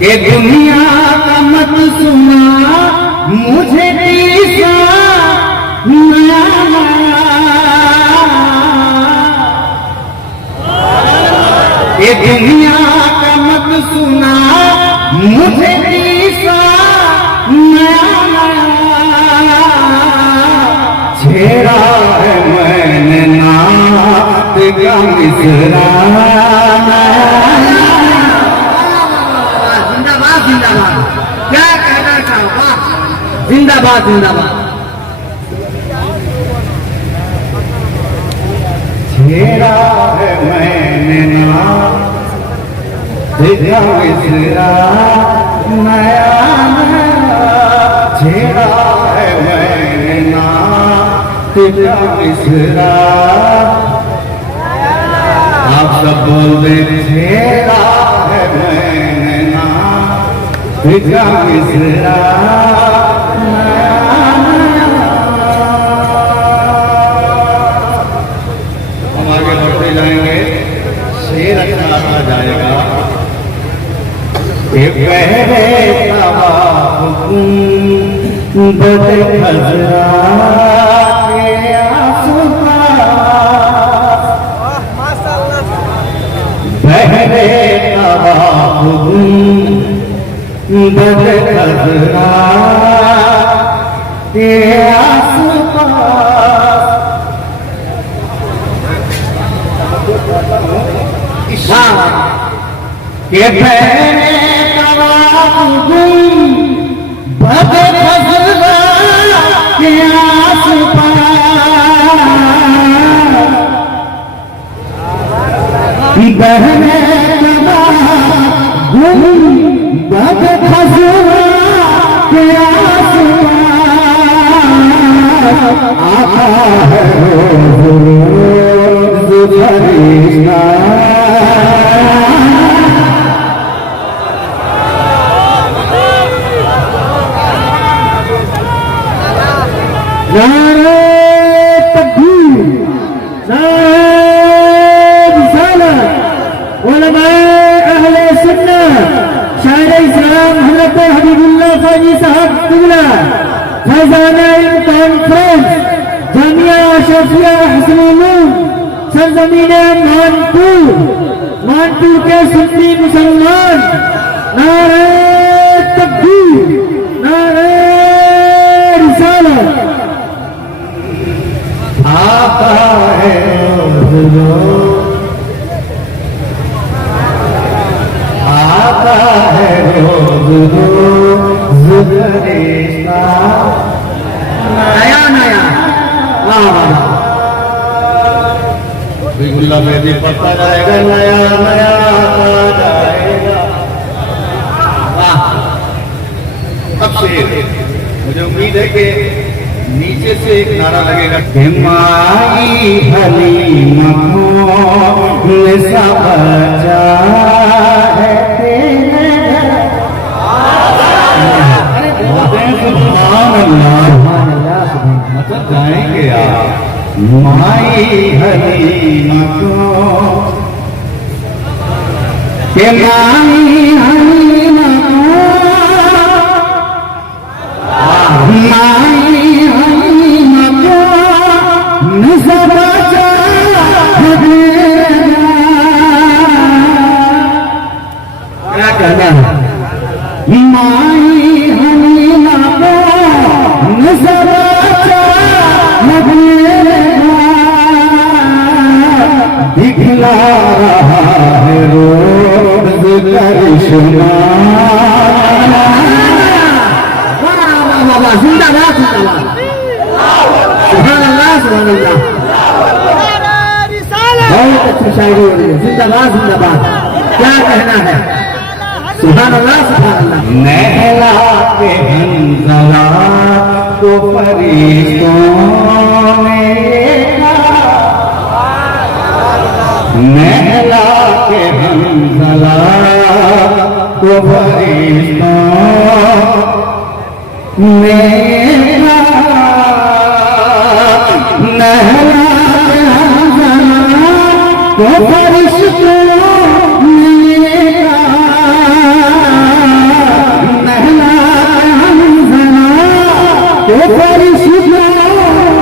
कि दुनिया का मत सुना मुझे तीसा नया ये दुनिया का मत सुना मुझे तीसा नया छेड़ा है मैंने नात का मिसरा। जिंदाबाद जिंदाबाद, क्या कहना चाहो? जिंदाबाद जिंदाबाद। छेड़ा है मैंने नात का मिसरा नया छेड़ा है मैंने नात का मिसरा। आप सब बोल दे छेड़ा है मैंने नात का मिसरा। हम आगे बढ़ते जाएंगे, शेर अच्छा आता जाएगा। पहले बदे खजरा के आसपास पहले बदे खजरा के आसपास के पहले बदे खजरा के आसपास बहने बदे खजरा के आसपास आता है रोज फरिश्ता। नारे तकबीर, नारे रिसालत, उलमाए अहले सुन्नत, शायर इस्लाम हज़रत हबीबुल्लाह फ़ाज़ी साहब क़िबला, फैज़ाना कॉन्फ्रेंस, जामिया अशरफिया हसनूलूम, सरज़मीने मानपुर के सुन्नी मुसलमान, नारे तकबीर, नारे रिसालत। आता है आता है नया नया बिल्कुल में भी पता जाएगा, नया नया जाएगा। अब शेर, मुझे उम्मीद है कि नीचे से एक नारा लगेगा। माई हलीमा को निसा बचा है तेरे मतलब जाएंगे आप। माई हलीमा को के माई हलीमा को माई क्या कहना है? माई हलीमा को दिखला रहा है रोज करिश्मा। जिंदाबाद जिंदाबाद, सुभान अल्लाह सुभान अल्लाह। बहुत अच्छी शायरी हो रही है। जिंदाबाद जिंदाबाद, क्या कहना है? सुभान अल्लाह सुभान अल्लाह। नहला के हंज़ला को फरिश्तों ने नहला के हंज़ला को फरिश्तों ने नहला के हंज़ला को फरिश्तों ने फरिश्तों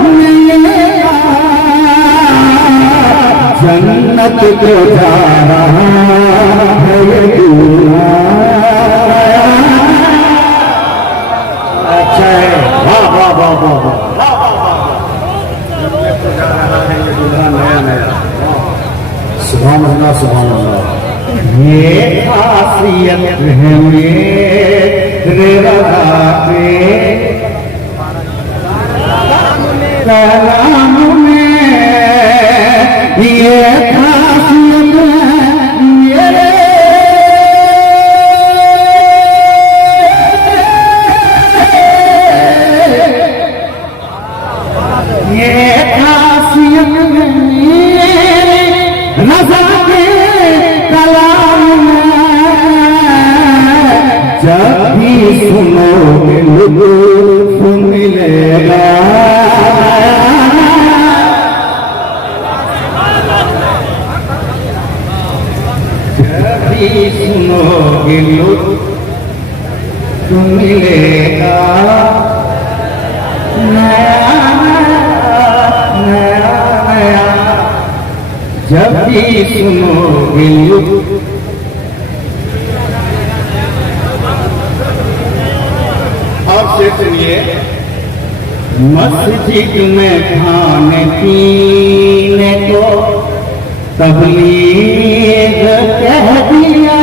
ने जन्नत को जा रहा है ये दूल्हा। अच्छा है, वाह वाह वाह वाह वाह, नया नया, सुभान अल्लाह सुभान अल्लाह। ये खासियत है मेरे रज़ा के कलाम में, ये खासियत है ये खासियत रज़ा के कलाम में। जब भी सुनोगे लुत्फ़ मिलेगा, जब भी सुनोगे लुत्फ़ मिलेगा। नया नया नया जब भी सुनोगे और से सुनिए। मस्जिद में खाने पीने को तबलीग कह दिया,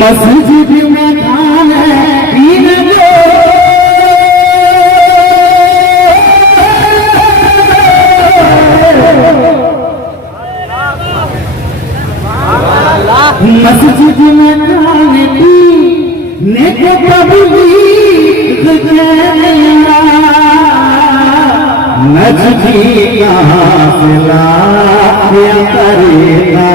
मस्जिद में खाने पीने को मस्जिद में खाने पीने को तबलीग कह दिया। नजदी कहाँ से लाया करेगा,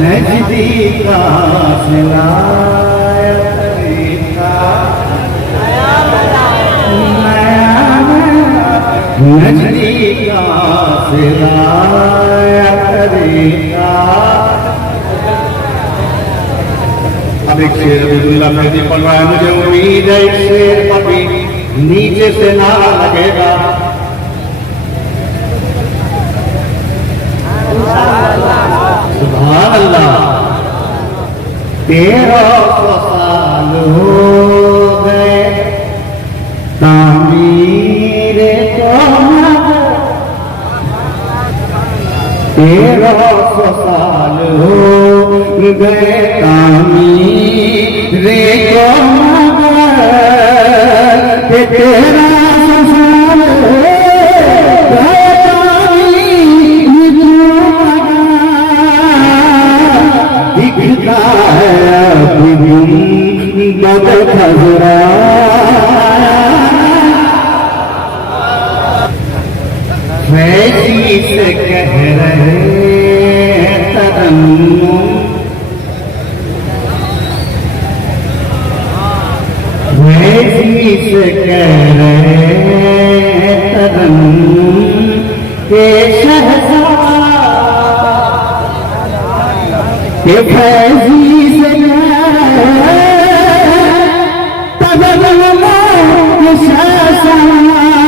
नजदी कहाँ से लाया करेगा। नजदी कहाँ से लाया करेगा। अब एक शेर अब्दुल्ला मेहदी पढ़ रहा है, मुझे उम्मीद है एक शेर कभी नीचे से ना लगेगा। सुभान अल्लाह। 1300 साल हो गए तामीर को, 1300 साल हो गए तामीर को, मगर तेरा साल हो गए तामीर को, दिखता है गुंबद खज़रा। फैज़ी से कह रहे तरन्नुम, फैज़ी से कह रहे तरन्नुम के शहज़ाद, के फैज़ी से कह तरन्नुम के शहज़ाद।